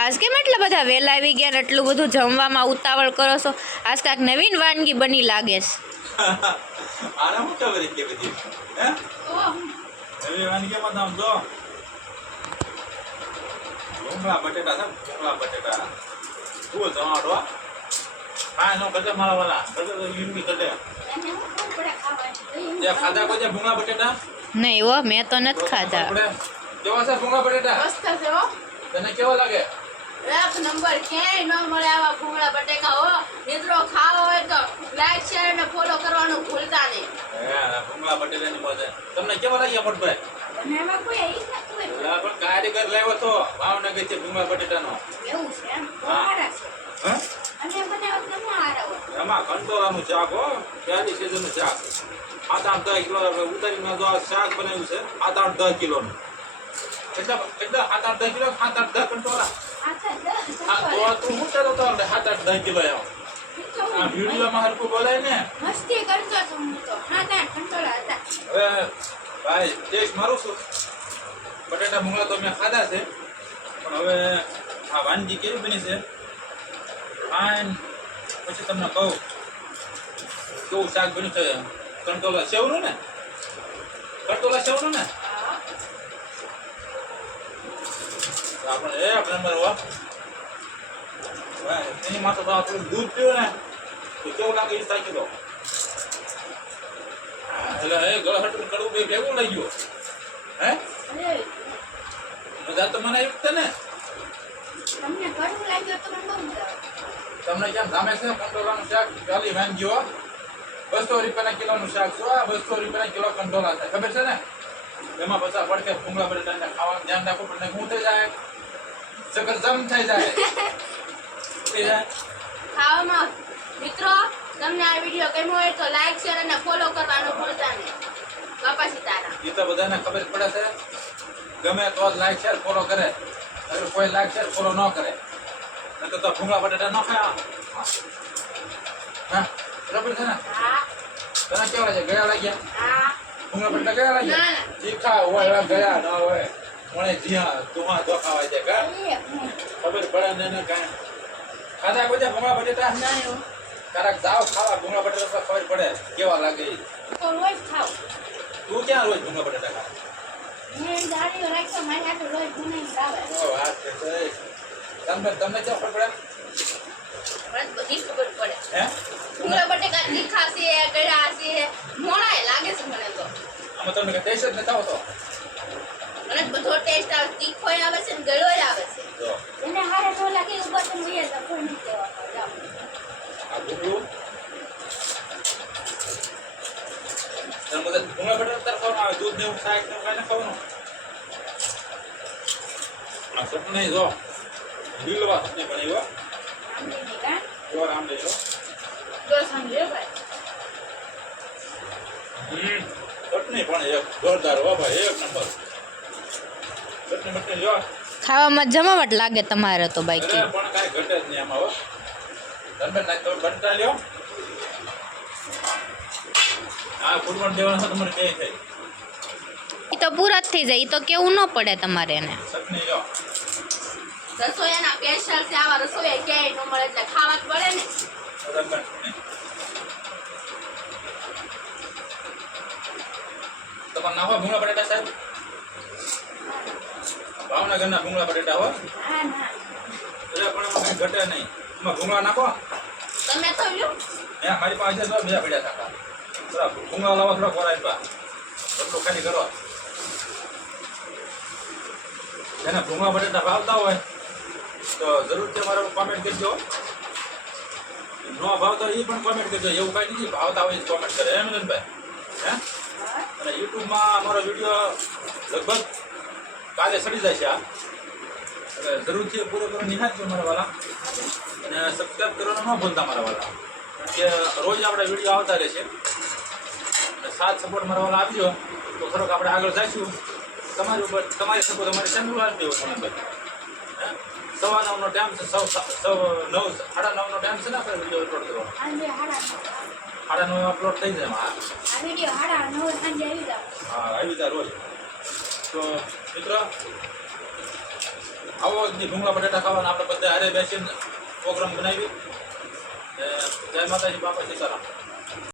આજ કેમ એટલા બધા વહેલા આવી ગયા ને એટલું બધું જમવામાં ઉતાવળ કરો છો? આજ કાંઈક નવીન વાનગી બની લાગે છે. આને હું ખબર કે બધી હે નવી વાનગીમાં આમ જો ભૂંગળા બટેટા છે ભૂંગળા બટેટા ફૂલ ટમાટો હા નો કદે મારા વાલા કદે યુની કદે તે ખાધા કોઈ ભૂંગળા બટેટા નહીં હો, મેં તો નથી ખાધા. કેવા છે ભૂંગળા બટેટા? મસ્ત છે હો. તને કેવા લાગે? એક નંબર ક્યાંય ન મળે આવા ભૂંગળા બટેકા હો. મિત્રો ખાવા હોય તો લાઈક શેર અને ફોલો કરવાનું ભૂલતા નહીં. હે ભૂંગળા બટેટાની મજા. તમને કેવા લાગ્યા મોટભાઈ? અને એમાં કોઈ ઈ નથી લા પણ કારીગર લાવ્યો તો ભાવનગર થી ભૂંગળા બટેટાનો. એવું છે એમ સારા છે. હે અને બનાવત કેમ આરા હોય. એમાં કંટોરાનું શાક હો પહેલી સીઝનનું શાક 7-8 કિલો ઉતારીને જો શાક બનાવ્યું છે 7-8 કિલોનું કેટલા 7-8 કિલો 7-8 કંટોરા આખા તો તું મોટા તો 7-8 કિલો એમ આ વિડીયોમાં હરકું બોલાય ને મસ્તી કરતો તો હું તો હા તા કંટોળા હતા. હવે ભાઈ ટેસ્ટ મારું છું બટેટા ભૂંગળા તો મેં ખાધા છે પણ હવે આ વાનગી કેવી બની છે ફાઇન પછી તમને કહું કેવું શાક બન્યું છે કંટોલા સેવનું ને કંટોલા સેવનું ને આપણે એક નંબર હો એની માટે તો થોડું દૂધ પીવું ને તો કેવું લાગે એ સાચી દો એટલે એ ગળહટું કડવું બે ભેગું લઈ ગયો હે અરે બધા તો મને આવ્યું છે ને તમને કડવું લાગ્યું તો મને બહુ મજા આવે. તમને કેમ સામે છે કંટોલાનું શાક ચાલી વાનગીઓ 200 રૂપિયાના કિલોનું શાક છો 200 રૂપિયાના કિલો કંટોલા છે ખબર છે ને એમાં પછી પડકે ભૂંગળા બટેટાને ખાવાનું ધ્યાન રાખવું પડે શું થઈ જાય સકર જમ થઈ જાય ખાવામાં મિત્રો તમને આ વિડીયો ગમ્યો હોય તો લાઈક શેર અને ફોલો કરવાનું ભૂલતા નહીં. બાપા સીતારામ. એ તો બધાને ખબર પડે છે ગમે તો જ લાઈક શેર ફોલો કરે અગર કોઈ લાઈક શેર ફોલો ન કરે નકર તો ભૂંગળા બટેટા ન ખાય હા બરાબર છે ને હા તને કેવા છે ગયા લાગ્યા હા ભૂંગળા બટેટા ગયા લાગ્યા ના. તીખા હોય એવા ગયા ન હોય મને જીયા તુમા તો ખાવાય છે કા ખબર પડે ને ને કાંઈ ખાધા કોઈ ભૂંગળા બટેટા નહીં હો. ક્યારેક જાવ ખાવા ભૂંગળા બટેટા તો ખબર પડે કેવા લાગે ઈ. તો રોજ ખાવ. તું ક્યાં રોજ ભૂંગળા બટેટા ખાય મેં દાડીઓ રાખ્યો મારી હાથે રોજ બનાવીને લાવે. ઓ વાત છે તમને ક્યાં ખબર પડે મને તો બધી ખબર પડે. હે ભૂંગળા બટેકા તીખા છે ગળા છે મોણાય લાગે છે મને તો. આમાં તમને કઈ ટેસ્ટ જ નથી આવતો મને બધો ટેસ્ટ આવે તીખોય આવે છે ને ગળોય આવે છે. જો એને હારે તો લાગે ઉપર તો મુયે તો કોઈ નથી દેવા જાવ. આ ભૂંગળું તને બધા ભૂંગળા બટેટા તાર ખાવાનું આવે દૂધ ને એવું શાક ને એવું કાંઈ ન ખાવાનું આ સપને જો લીલવા સપને પણ એવો આમની કા જો રામ દેજો તો સમજે ભાઈ. ચટણી પણ એક જોરદાર હો ભાઈ એક નંબર ચટણી બટણી જો ખાવામાં જમાવટ લાગે તમારે તો બાકી. અરે પણ કાંઈ ઘટે જ નહીં આમાં હો ધનબેન નાખ તો બનતા લ્યો આ ફૂટબોલ દેવાનો તમારે કઈ થાય એ તો પૂરા જ થઈ જાય, એ તો કેવું ન પડે તમારે એને. ચટણી જો રસોઈયાના સ્પેશિયલ છે આવા રસોઈયા ક્યાંય ન મળે એટલે ખાવા જ પડે ને. ધનબેન તમારે નાખો ભૂંગળા બટેટા સાહેબ ભાવનગરના ભૂંગળા બટેટા હો હા ના એટલે પણ એમાં કંઈ ઘટે નહીં એમાં ભૂંગળા નાખો તમે તો લ્યો ત્યાં મારી પાસે જો બીજા પડ્યા હતા થોડા ભૂંગળા લાવો થોડા ખોરાય પા એટલું ખાલી કરો એને ભૂંગળા બટેટા ભાવતા હોય તો જરૂરથી મારે કોમેન્ટ કરજો ન ભાવતા હોય એ પણ કોમેન્ટ કરજો એવું કાંઈ નથી ભાવતા હોય કોમેન્ટ કરે એમ ભાઈ હે અને યુટ્યુબમાં અમારો વિડીયો લગભગ કાલે સડી જાય છે આ એટલે જરૂરથી પૂરેપૂરો નિહાળજો મારા વાલા અને સબસ્ક્રાઈબ કરવાનું ન ભૂલતા મારા વાલા કારણ કે રોજ આપણે વિડીયો આવતા રહે છે અને સાથ સપોર્ટ મારા વાલા આપજો તો થોડોક આપણે આગળ જઈશું તમારી ઉપર તમારી સપોર્ટ અમારી ચેનલ આપી દેવો મને ભાઈ 9:15નો ટાઈમ છે 9:30નો ટાઈમ છે ને આપણે વિડીયો અપલોડ કરવાનો આજે હાડા 9:30 અપલોડ થઈ જાય આ વિડિયો હાડા 9 સાંજે આવી જાવ. હા આવી જાય રોજ તો મિત્રો આવો જે ભૂંગળા બટેટા ખાવાના આપણે બધા હારે બેસીને પ્રોગ્રામ બનાવી. જય માતાજી, બાપા સીતારામ.